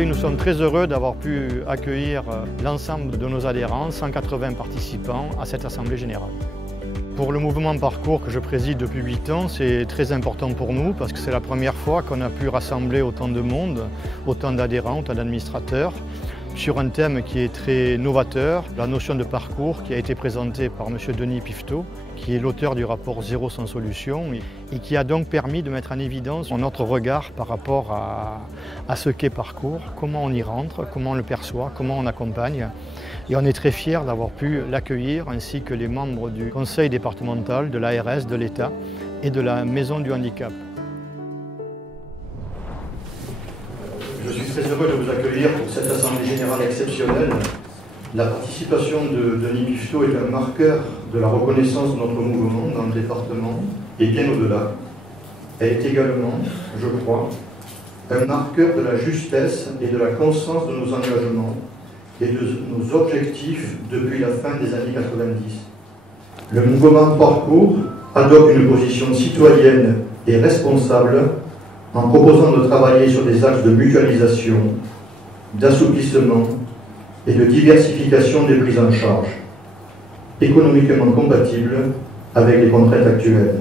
Aujourd'hui, nous sommes très heureux d'avoir pu accueillir l'ensemble de nos adhérents, 180 participants, à cette Assemblée générale. Pour le mouvement Parcours que je préside depuis 8 ans, c'est très important pour nous parce que c'est la première fois qu'on a pu rassembler autant de monde, autant d'adhérents, autant d'administrateurs, sur un thème qui est très novateur, la notion de parcours qui a été présentée par M. Denis Pifteau, qui est l'auteur du rapport Zéro sans solution et qui a donc permis de mettre en évidence notre regard par rapport à ce qu'est parcours, comment on y rentre, comment on le perçoit, comment on accompagne. Et on est très fiers d'avoir pu l'accueillir ainsi que les membres du conseil départemental, de l'ARS, de l'État et de la Maison du handicap. Je suis très heureux de vous accueillir pour cette Assemblée générale exceptionnelle. La participation de Denis Pifteau est un marqueur de la reconnaissance de notre mouvement dans le département et bien au-delà. Elle est également, je crois, un marqueur de la justesse et de la constance de nos engagements et de nos objectifs depuis la fin des années 90. Le mouvement Parcours adopte une position citoyenne et responsable en proposant de travailler sur des axes de mutualisation, d'assouplissement et de diversification des prises en charge, économiquement compatibles avec les contraintes actuelles.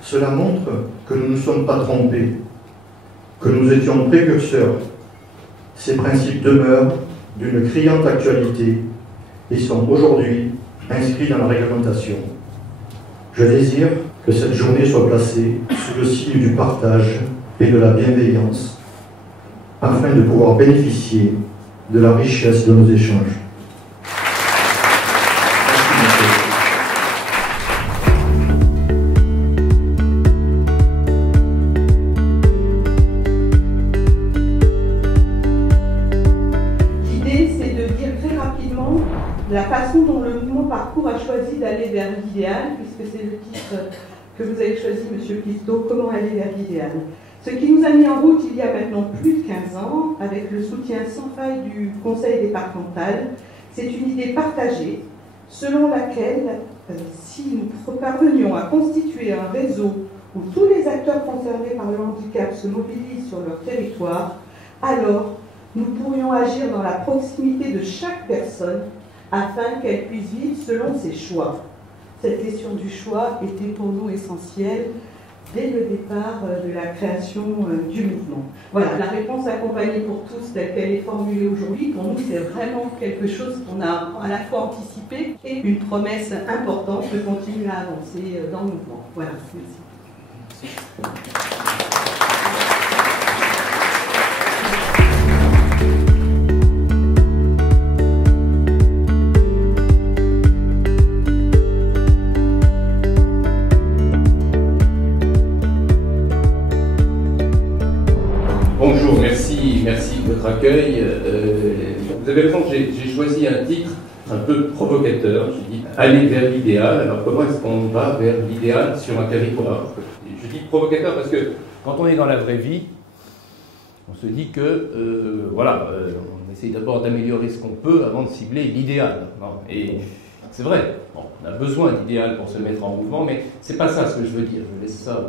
Cela montre que nous ne nous sommes pas trompés, que nous étions précurseurs. Ces principes demeurent d'une criante actualité et sont aujourd'hui inscrits dans la réglementation. Je désire que cette journée soit placée sous le signe du partage et de la bienveillance, afin de pouvoir bénéficier de la richesse de nos échanges. L'idée, c'est de dire très rapidement la façon dont le mouvement Parcours a choisi d'aller vers l'idéal, puisque c'est le titre que vous avez choisi, M. Pifteau, comment aller vers l'idéal. Ce qui nous a mis en route il y a maintenant plus de 15 ans, avec le soutien sans faille du Conseil départemental, c'est une idée partagée, selon laquelle, si nous parvenions à constituer un réseau où tous les acteurs concernés par le handicap se mobilisent sur leur territoire, alors nous pourrions agir dans la proximité de chaque personne afin qu'elle puisse vivre selon ses choix. Cette question du choix était pour nous essentielle dès le départ de la création du mouvement. Voilà, la réponse accompagnée pour tous telle qu'elle est formulée aujourd'hui, pour nous c'est vraiment quelque chose qu'on a à la fois anticipé et une promesse importante de continuer à avancer dans le mouvement. Voilà, merci. Bonjour, merci de votre accueil. Vous avez raison, j'ai choisi un titre un peu provocateur. J'ai dit aller vers l'idéal. Alors comment est-ce qu'on va vers l'idéal sur un territoire? Je dis provocateur parce que quand on est dans la vraie vie, on se dit que on essaye d'abord d'améliorer ce qu'on peut avant de cibler l'idéal. Et c'est vrai, bon, on a besoin d'idéal pour se mettre en mouvement, mais c'est pas ça ce que je veux dire. Je laisse ça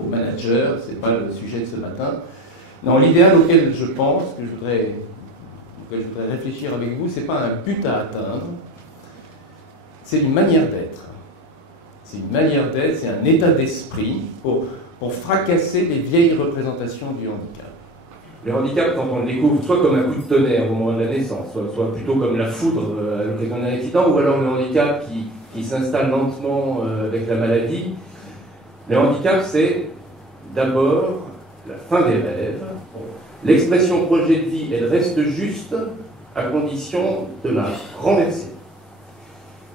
aux managers, c'est pas le sujet de ce matin. Non, l'idéal auquel je pense, que je voudrais réfléchir avec vous, c'est pas un but à atteindre, c'est une manière d'être. C'est une manière d'être, c'est un état d'esprit pour fracasser les vieilles représentations du handicap. Le handicap, quand on le découvre, soit comme un coup de tonnerre au moment de la naissance, soit plutôt comme la foudre à l'occasion d'un accident, ou alors le handicap qui s'installe lentement avec la maladie. Le handicap, c'est d'abord la fin des rêves. L'expression projet de vie, elle reste juste à condition de la renverser.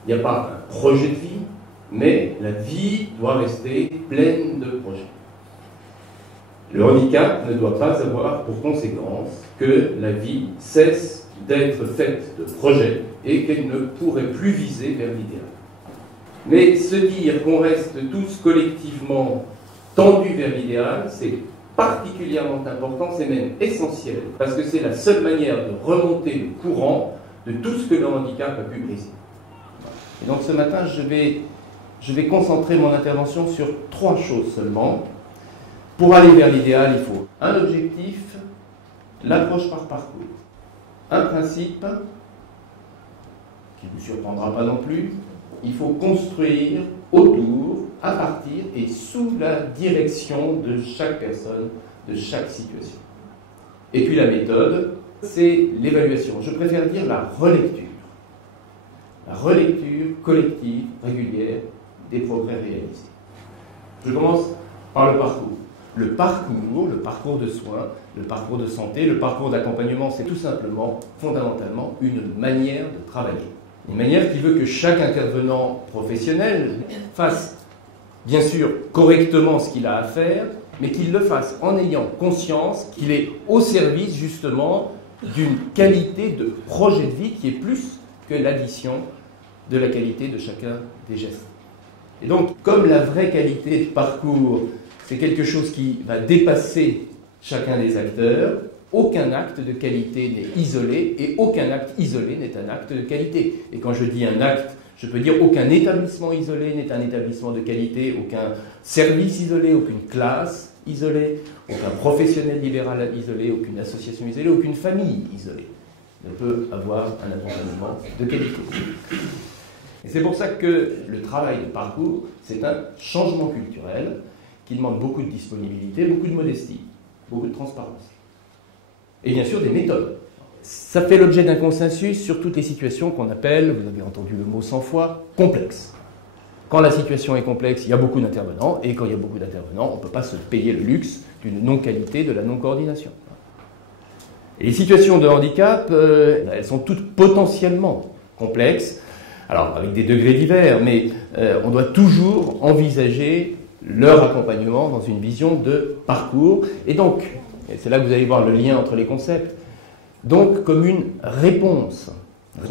Il n'y a pas un projet de vie, mais la vie doit rester pleine de projets. Le handicap ne doit pas avoir pour conséquence que la vie cesse d'être faite de projets et qu'elle ne pourrait plus viser vers l'idéal. Mais se dire qu'on reste tous collectivement tendus vers l'idéal, c'est particulièrement important, c'est même essentiel, parce que c'est la seule manière de remonter le courant de tout ce que le handicap a pu briser. Et donc ce matin, je vais concentrer mon intervention sur 3 choses seulement. Pour aller vers l'idéal, il faut un objectif, l'approche par parcours. Un principe qui ne vous surprendra pas non plus, il faut construire autour, à partir et sous la direction de chaque personne, de chaque situation. Et puis la méthode, c'est l'évaluation. Je préfère dire la relecture. La relecture collective, régulière, des progrès réalisés. Je commence par le parcours. Le parcours de soins, le parcours de santé, le parcours d'accompagnement, c'est tout simplement, fondamentalement, une manière de travailler. Une manière qui veut que chaque intervenant professionnel fasse, bien sûr, correctement ce qu'il a à faire, mais qu'il le fasse en ayant conscience qu'il est au service, justement, d'une qualité de projet de vie qui est plus que l'addition de la qualité de chacun des gestes. Et donc, comme la vraie qualité de parcours, c'est quelque chose qui va dépasser chacun des acteurs, aucun acte de qualité n'est isolé et aucun acte isolé n'est un acte de qualité. Et quand je dis un acte, je peux dire aucun établissement isolé n'est un établissement de qualité, aucun service isolé, aucune classe isolée, aucun professionnel libéral isolé, aucune association isolée, aucune famille isolée ne peut avoir un accompagnement de qualité. Et c'est pour ça que le travail de parcours, c'est un changement culturel qui demande beaucoup de disponibilité, beaucoup de modestie, beaucoup de transparence. Et bien sûr des méthodes. Ça fait l'objet d'un consensus sur toutes les situations qu'on appelle, vous avez entendu le mot 100 fois, complexes. Quand la situation est complexe, il y a beaucoup d'intervenants, et quand il y a beaucoup d'intervenants, on ne peut pas se payer le luxe d'une non-qualité, de la non-coordination. Et les situations de handicap, elles sont toutes potentiellement complexes, alors avec des degrés divers, mais on doit toujours envisager leur accompagnement dans une vision de parcours, et donc, et c'est là que vous allez voir le lien entre les concepts, donc comme une réponse.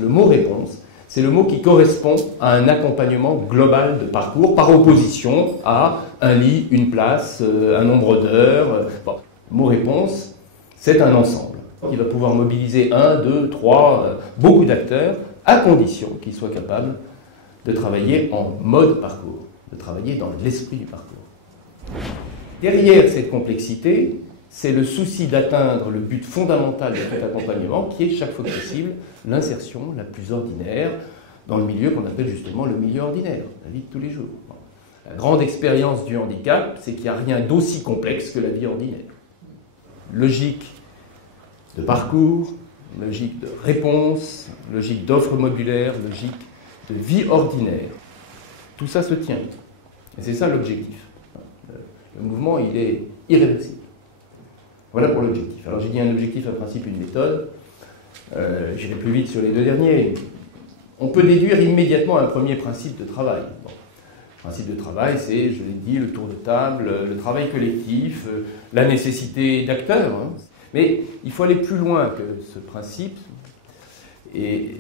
Le mot réponse, c'est le mot qui correspond à un accompagnement global de parcours par opposition à un lit, une place, un nombre d'heures. Bon, le mot réponse, c'est un ensemble qui va pouvoir mobiliser 1, 2, 3, beaucoup d'acteurs à condition qu'ils soient capables de travailler en mode parcours, de travailler dans l'esprit du parcours. Derrière cette complexité, c'est le souci d'atteindre le but fondamental de cet accompagnement, qui est chaque fois que possible l'insertion la plus ordinaire dans le milieu qu'on appelle justement le milieu ordinaire, la vie de tous les jours. La grande expérience du handicap, c'est qu'il n'y a rien d'aussi complexe que la vie ordinaire. Logique de parcours, logique de réponse, logique d'offre modulaire, logique de vie ordinaire. Tout ça se tient. Et c'est ça l'objectif. Le mouvement, il est irréversible. Voilà pour l'objectif. Alors j'ai dit un objectif, un principe, une méthode. J'irai plus vite sur les deux derniers. On peut déduire immédiatement un premier principe de travail. Bon. Le principe de travail, c'est, je l'ai dit, le tour de table, le travail collectif, la nécessité d'acteurs. Hein. Mais il faut aller plus loin que ce principe et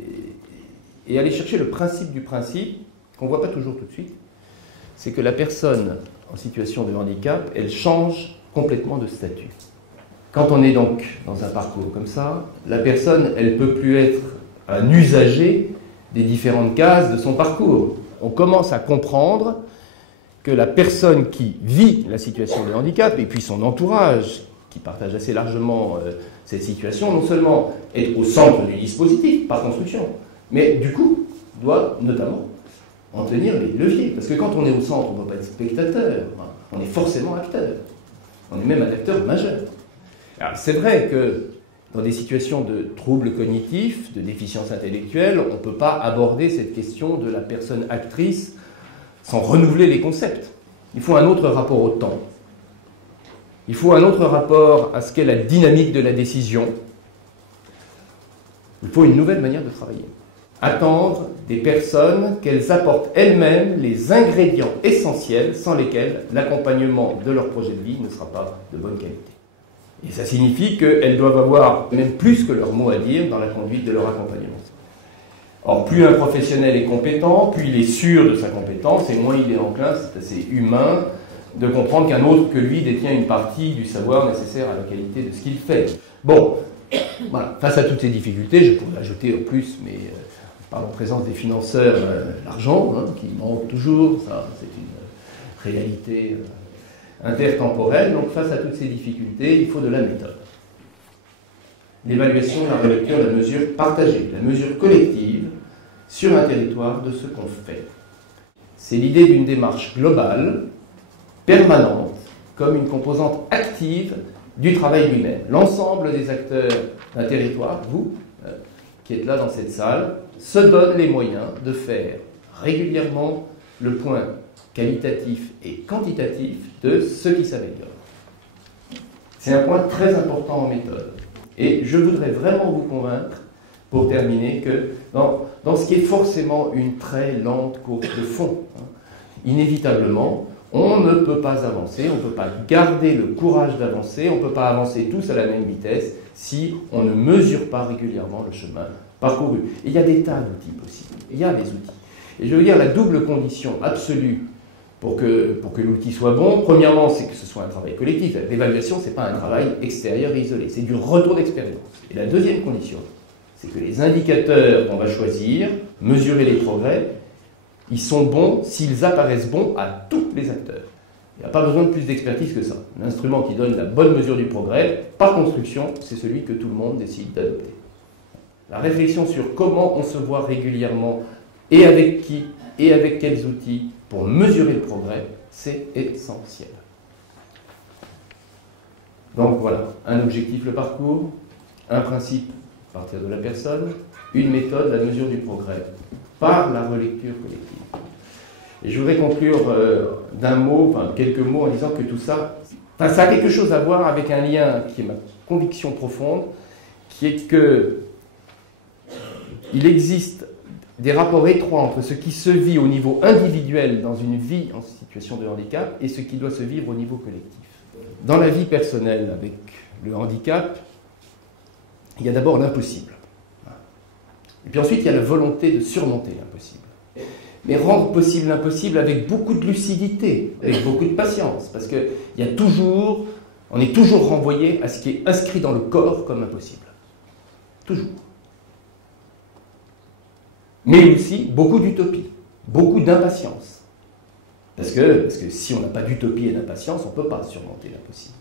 aller chercher le principe du principe, qu'on ne voit pas toujours tout de suite. C'est que la personne en situation de handicap, elle change complètement de statut. Quand on est donc dans un parcours comme ça, la personne, elle ne peut plus être un usager des différentes cases de son parcours. On commence à comprendre que la personne qui vit la situation de handicap, et puis son entourage, qui partage assez largement cette situation, non seulement est au centre du dispositif, par construction, mais du coup, doit notamment en tenir les leviers. Parce que quand on est au centre, on ne peut pas être spectateur, on est forcément acteur. On est même un acteur majeur. Alors, c'est vrai que dans des situations de troubles cognitifs, de déficience intellectuelle, on ne peut pas aborder cette question de la personne actrice sans renouveler les concepts. Il faut un autre rapport au temps. Il faut un autre rapport à ce qu'est la dynamique de la décision. Il faut une nouvelle manière de travailler. Attendre des personnes qu'elles apportent elles-mêmes les ingrédients essentiels sans lesquels l'accompagnement de leur projet de vie ne sera pas de bonne qualité. Et ça signifie qu'elles doivent avoir même plus que leur mot à dire dans la conduite de leur accompagnement. Or, plus un professionnel est compétent, plus il est sûr de sa compétence, et moins il est enclin, c'est assez humain, de comprendre qu'un autre que lui détient une partie du savoir nécessaire à la qualité de ce qu'il fait. Bon, voilà. Face à toutes ces difficultés, je pourrais ajouter en plus, mais par la présence des financeurs, l'argent, hein, qui manque toujours, ça c'est une réalité intertemporelle. Donc face à toutes ces difficultés, il faut de la méthode. l'évaluation, la relecture, la mesure partagée, la mesure collective sur un territoire de ce qu'on fait. C'est l'idée d'une démarche globale, permanente, comme une composante active du travail lui-même. L'ensemble des acteurs d'un territoire, vous, qui êtes là dans cette salle, se donnent les moyens de faire régulièrement le point qualitatif et quantitatif de ce qui s'améliore. C'est un point très important en méthode. Et je voudrais vraiment vous convaincre, pour terminer, que dans ce qui est forcément une très lente courbe de fond, inévitablement, on ne peut pas avancer, on ne peut pas garder le courage d'avancer, on ne peut pas avancer tous à la même vitesse si on ne mesure pas régulièrement le chemin parcouru. Et il y a des tas d'outils possibles, il y a des outils. Et je veux dire, la double condition absolue pour que l'outil soit bon, premièrement, c'est que ce soit un travail collectif. L'évaluation, ce n'est pas un travail extérieur et isolé, c'est du retour d'expérience. Et la deuxième condition, c'est que les indicateurs qu'on va choisir, mesurer les progrès, ils sont bons s'ils apparaissent bons à tous les acteurs. Il n'y a pas besoin de plus d'expertise que ça. L'instrument qui donne la bonne mesure du progrès, par construction, c'est celui que tout le monde décide d'adopter. La réflexion sur comment on se voit régulièrement, et avec qui, et avec quels outils, pour mesurer le progrès, c'est essentiel. Donc voilà, un objectif, le parcours, un principe, à partir de la personne, une méthode, la mesure du progrès, par la relecture collective. Et je voudrais conclure d'un mot, quelques mots, en disant que tout ça, ça a quelque chose à voir avec un lien qui est ma conviction profonde, qui est que il existe des rapports étroits entre ce qui se vit au niveau individuel dans une vie en situation de handicap et ce qui doit se vivre au niveau collectif. Dans la vie personnelle avec le handicap, il y a d'abord l'impossible. Et puis ensuite, il y a la volonté de surmonter l'impossible. Mais rendre possible l'impossible avec beaucoup de lucidité, avec beaucoup de patience, parce qu'on est toujours renvoyé à ce qui est inscrit dans le corps comme impossible. Toujours. Mais aussi beaucoup d'utopie, beaucoup d'impatience. Parce que si on n'a pas d'utopie et d'impatience, on ne peut pas surmonter l'impossible.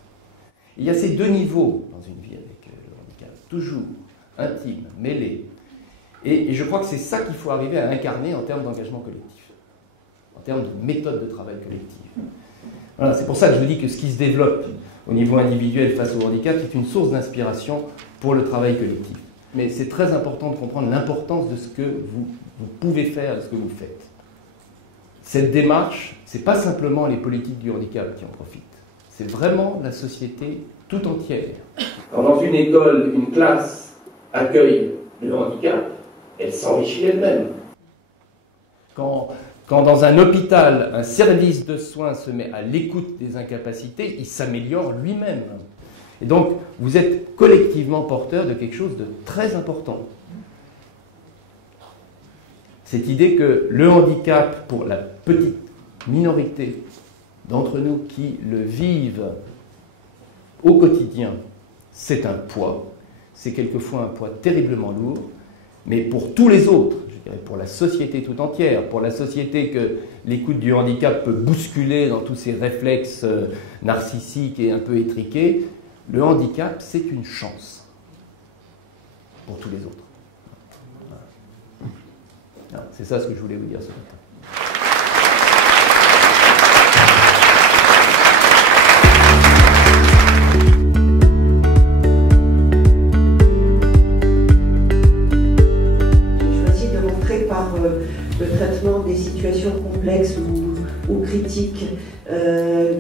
Il y a ces deux niveaux dans une vie avec le handicap, toujours intime, mêlé. Et je crois que c'est ça qu'il faut arriver à incarner en termes d'engagement collectif, en termes de méthode de travail collective. Voilà, c'est pour ça que je vous dis que ce qui se développe au niveau individuel face au handicap est une source d'inspiration pour le travail collectif. Mais c'est très important de comprendre l'importance de ce que vous pouvez faire, de ce que vous faites. Cette démarche, ce n'est pas simplement les politiques du handicap qui en profitent. C'est vraiment la société tout entière. Quand dans une école, une classe accueille le handicap, elle s'enrichit elle-même. Quand dans un hôpital, un service de soins se met à l'écoute des incapacités, il s'améliore lui-même. Et donc, vous êtes collectivement porteur de quelque chose de très important. Cette idée que le handicap, pour la petite minorité d'entre nous qui le vivent au quotidien, c'est un poids. C'est quelquefois un poids terriblement lourd, mais pour tous les autres, je dirais pour la société tout entière, pour la société que l'écoute du handicap peut bousculer dans tous ses réflexes narcissiques et un peu étriqués, le handicap, c'est une chance pour tous les autres. Voilà. C'est ça ce que je voulais vous dire ce matin. Le traitement des situations complexes ou critiques,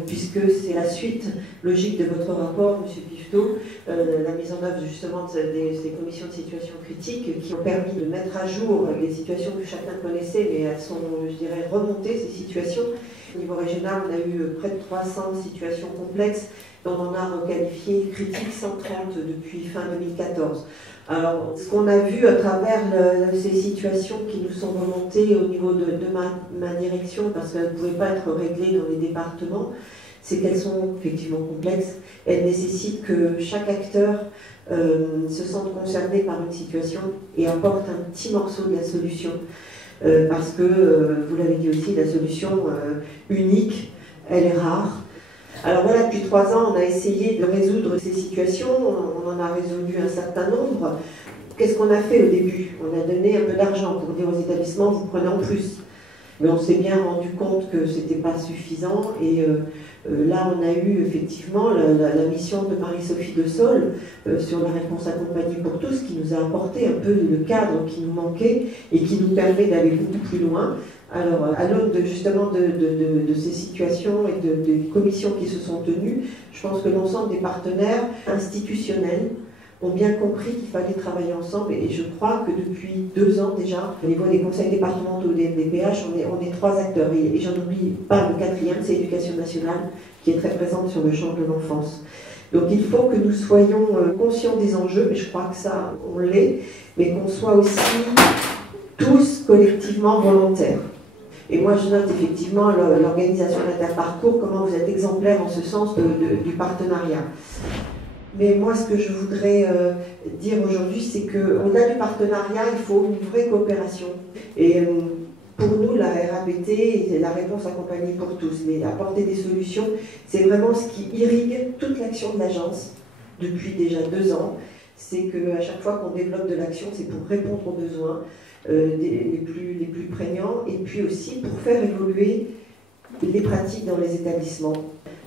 puisque c'est la suite logique de votre rapport, M. Pifto, la mise en œuvre justement de ces commissions de situations critiques qui ont permis de mettre à jour les situations que chacun connaissait, mais elles sont, je dirais, remontées, ces situations. Au niveau régional, on a eu près de 300 situations complexes, dont on a requalifié critiques 130 depuis fin 2014. Alors, ce qu'on a vu à travers ces situations qui nous sont remontées au niveau de ma direction, parce qu'elles ne pouvaient pas être réglées dans les départements, c'est qu'elles sont effectivement complexes. Elles nécessitent que chaque acteur se sente concerné par une situation et apporte un petit morceau de la solution. Parce que, vous l'avez dit aussi, la solution unique, elle est rare. Alors voilà, depuis 3 ans, on a essayé de résoudre ces situations, on en a résolu un certain nombre. Qu'est-ce qu'on a fait au début? On a donné un peu d'argent pour dire aux établissements, vous prenez en plus. Mais on s'est bien rendu compte que ce n'était pas suffisant et là on a eu effectivement la mission de Marie-Sophie de Saulles sur la réponse accompagnée pour tous qui nous a apporté un peu le cadre qui nous manquait et qui nous permet d'aller beaucoup plus loin. Alors à l'aune justement de ces situations et des commissions qui se sont tenues, je pense que l'ensemble des partenaires institutionnels ont bien compris qu'il fallait travailler ensemble et je crois que depuis 2 ans déjà, au niveau des conseils départementaux des MDPH, on est 3 acteurs et j'en oublie pas le 4e, c'est l'Éducation nationale qui est très présente sur le champ de l'enfance. Donc il faut que nous soyons conscients des enjeux, mais je crois que ça on l'est, mais qu'on soit aussi tous collectivement volontaires. Et moi je note effectivement l'organisation d'Interparcours, comment vous êtes exemplaires en ce sens du partenariat. Mais moi, ce que je voudrais dire aujourd'hui, c'est qu'au-delà du partenariat, il faut une vraie coopération. Et pour nous, la RAPT, et la réponse accompagnée pour tous, mais apporter des solutions, c'est vraiment ce qui irrigue toute l'action de l'agence depuis déjà 2 ans. C'est qu'à chaque fois qu'on développe de l'action, c'est pour répondre aux besoins les plus prégnants et puis aussi pour faire évoluer les pratiques dans les établissements.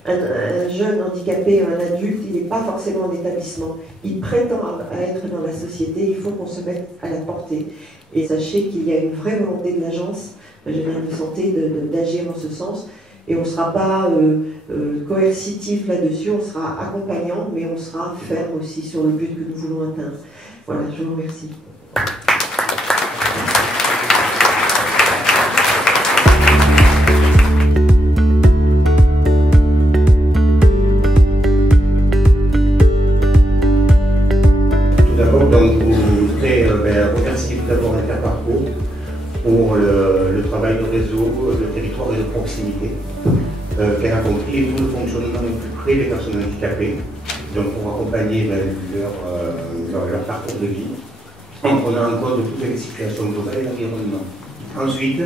Un jeune handicapé, un adulte, il n'est pas forcément en établissement. Il prétend à être dans la société, il faut qu'on se mette à la portée. Et sachez qu'il y a une vraie volonté de l'agence générale de santé d'agir en ce sens. Et on ne sera pas coercitif là-dessus, on sera accompagnant, mais on sera ferme aussi sur le but que nous voulons atteindre. Voilà, je vous remercie. Remercier tout d'abord Interparcours pour le travail de réseau, de territoire et de proximité qu'elle a compris et tout le fonctionnement au plus près des personnes handicapées, donc pour accompagner leur parcours de vie en prenant en compte toutes les situations globales et l'environnement. Ensuite,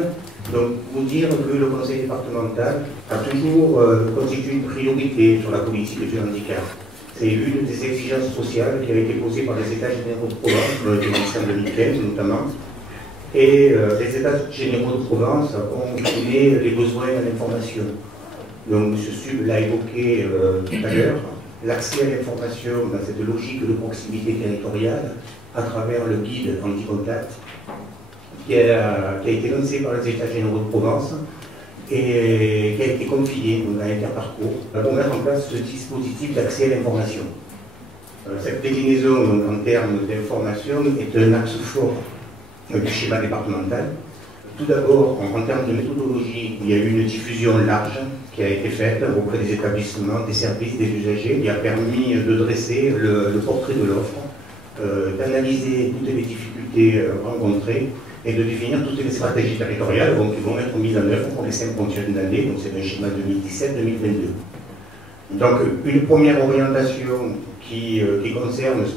donc, vous dire que le conseil départemental a toujours constitué une priorité sur la politique du handicap. C'est une des exigences sociales qui a été posée par les États généraux de Provence, qui ont été lancés en 2015 notamment. Et les États généraux de Provence ont exprimé les besoins à l'information. Donc M. Sub l'a évoqué tout à l'heure, l'accès à l'information dans cette logique de proximité territoriale à travers le guide anti-contact qui a été lancé par les États généraux de Provence et qui a été confié à Interparcours pour mettre en place ce dispositif d'accès à l'information. Cette déclinaison en termes d'information est un axe fort du schéma départemental. Tout d'abord, en termes de méthodologie, il y a eu une diffusion large qui a été faite auprès des établissements, des services, des usagers, qui a permis de dresser le portrait de l'offre, d'analyser toutes les difficultés rencontrées et de définir toutes les stratégies territoriales qui vont être mises en œuvre pour les 5 prochaines années, donc c'est un schéma 2017-2022. Donc une première orientation qui concerne ce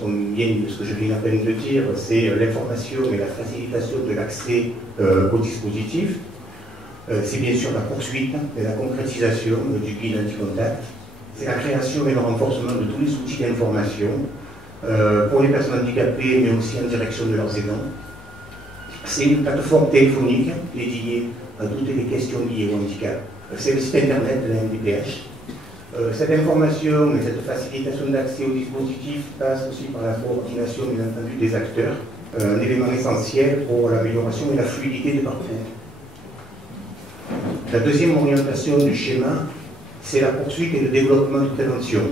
que je viens à peine de dire, c'est l'information et la facilitation de l'accès au dispositif. C'est bien sûr la poursuite et la concrétisation du guide anti-contact. C'est la création et le renforcement de tous les outils d'information pour les personnes handicapées, mais aussi en direction de leurs aidants. C'est une plateforme téléphonique dédiée à toutes les questions liées au handicap. C'est le site internet de la MDPH. Cette information et cette facilitation d'accès au dispositif passe aussi par la coordination, bien entendu, des acteurs, un élément essentiel pour l'amélioration et la fluidité des parcours. La deuxième orientation du schéma, c'est la poursuite et le développement de prévention.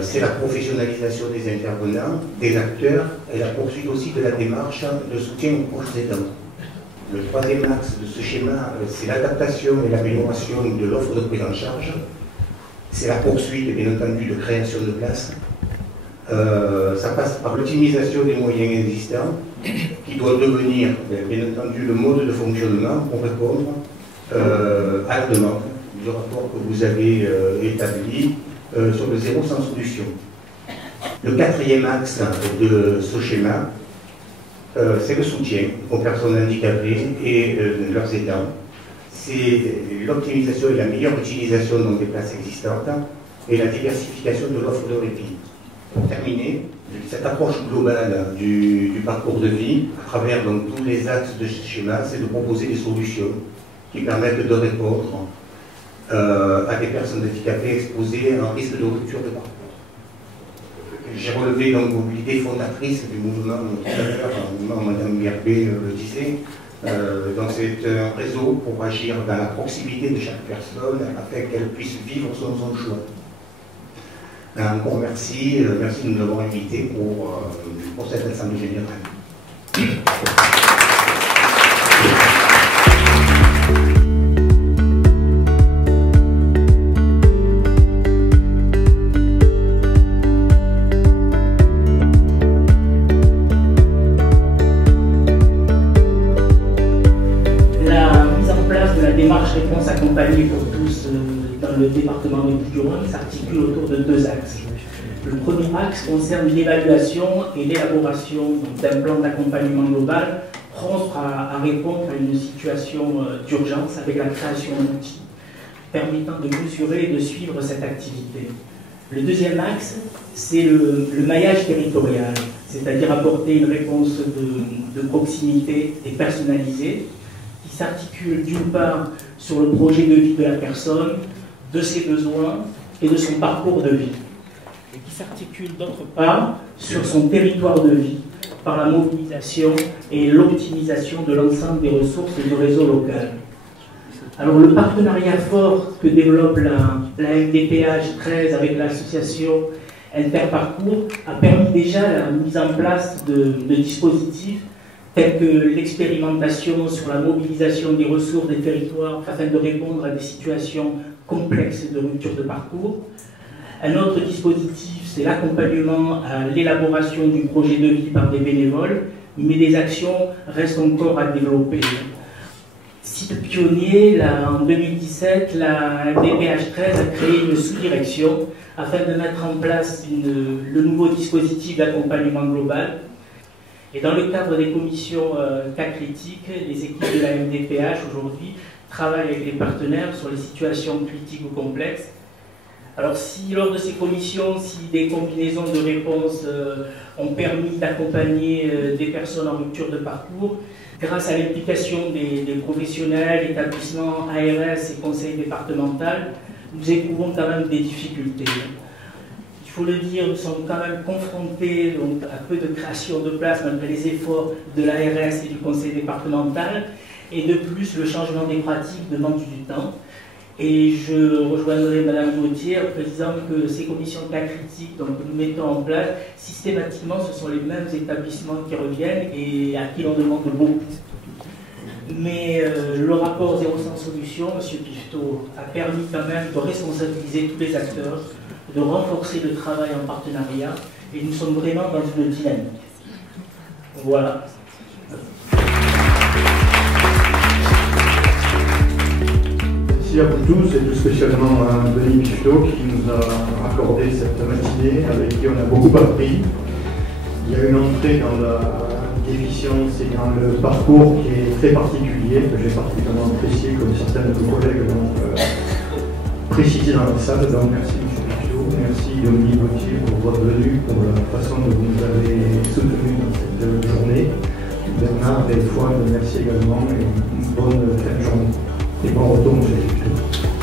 C'est la professionnalisation des intervenants, des acteurs, et la poursuite aussi de la démarche de soutien aux proches aidants. Le troisième axe de ce schéma, c'est l'adaptation et l'amélioration de l'offre de prise en charge. C'est la poursuite, bien entendu, de création de places. Ça passe par l'optimisation des moyens existants, qui doit devenir, bien entendu, le mode de fonctionnement pour répondre à la demande du rapport que vous avez établi sur le zéro sans solution. Le quatrième axe de ce schéma, c'est le soutien aux personnes handicapées et leurs aidants. c'est l'optimisation et la meilleure utilisation donc, des places existantes et la diversification de l'offre de répit. Pour terminer, cette approche globale du parcours de vie, à travers donc, tous les axes de ce schéma, c'est de proposer des solutions qui permettent de répondre à des personnes handicapées exposées à un risque de rupture de parcours. J'ai relevé donc l'idée fondatrice du mouvement tout à l'heure, Mme Gerbet le disait. Donc c'est un réseau pour agir dans la proximité de chaque personne afin qu'elle puisse vivre son choix. Encore merci, merci de nous avoir invités pour cette assemblée générale. Démarche réponse accompagnée pour tous dans le département des Bouches-du-Rhône s'articule autour de deux axes. Le premier axe concerne l'évaluation et l'élaboration d'un plan d'accompagnement global propre à répondre à une situation d'urgence avec la création d'outils permettant de mesurer et de suivre cette activité. Le deuxième axe, c'est le maillage territorial, c'est-à-dire apporter une réponse de proximité et personnalisée qui s'articule d'une part sur le projet de vie de la personne, de ses besoins et de son parcours de vie, et qui s'articule d'autre part sur son territoire de vie par la mobilisation et l'optimisation de l'ensemble des ressources du réseau local. Alors le partenariat fort que développe la MDPH 13 avec l'association Interparcours a permis déjà la mise en place de dispositifs tels que l'expérimentation sur la mobilisation des ressources des territoires afin de répondre à des situations complexes de rupture de parcours. Un autre dispositif, c'est l'accompagnement à l'élaboration du projet de vie par des bénévoles, mais des actions restent encore à développer. Site pionnier, en 2017, la MDPH 13 a créé une sous-direction afin de mettre en place le nouveau dispositif d'accompagnement global. Et dans le cadre des commissions cas critiques, les équipes de la MDPH aujourd'hui travaillent avec les partenaires sur les situations critiques ou complexes. Alors si lors de ces commissions, si des combinaisons de réponses ont permis d'accompagner des personnes en rupture de parcours, grâce à l'implication des professionnels, établissements, ARS et conseils départementaux, nous éprouvons quand même des difficultés. Il faut le dire, nous sommes quand même confrontés donc, à peu de création de places malgré les efforts de l'ARS et du conseil départemental. Et de plus, le changement des pratiques demande du temps. Et je rejoindrai Mme Gauthier en précisant que ces commissions de cas critiques donc, que nous mettons en place, systématiquement, ce sont les mêmes établissements qui reviennent et à qui l'on demande beaucoup. Mais le rapport Zéro sans solution, M. Pifto, a permis quand même de responsabiliser tous les acteurs, de renforcer le travail en partenariat, et nous sommes vraiment dans une dynamique. Voilà. Merci à vous tous et tout spécialement à Denis Pifto qui nous a accordé cette matinée, avec qui on a beaucoup appris. Il y a une entrée dans la déficience et dans le parcours qui est très particulier, que j'ai particulièrement apprécié, comme certains de vos collègues l'ont précisé dans la salle. Donc merci M. Pifto, merci Dominique Gauthier pour votre venue, pour la façon dont vous nous avez soutenus dans cette journée. Bernard et Fouad, merci également et une bonne fin de journée. Et bon retour, M. Pifto.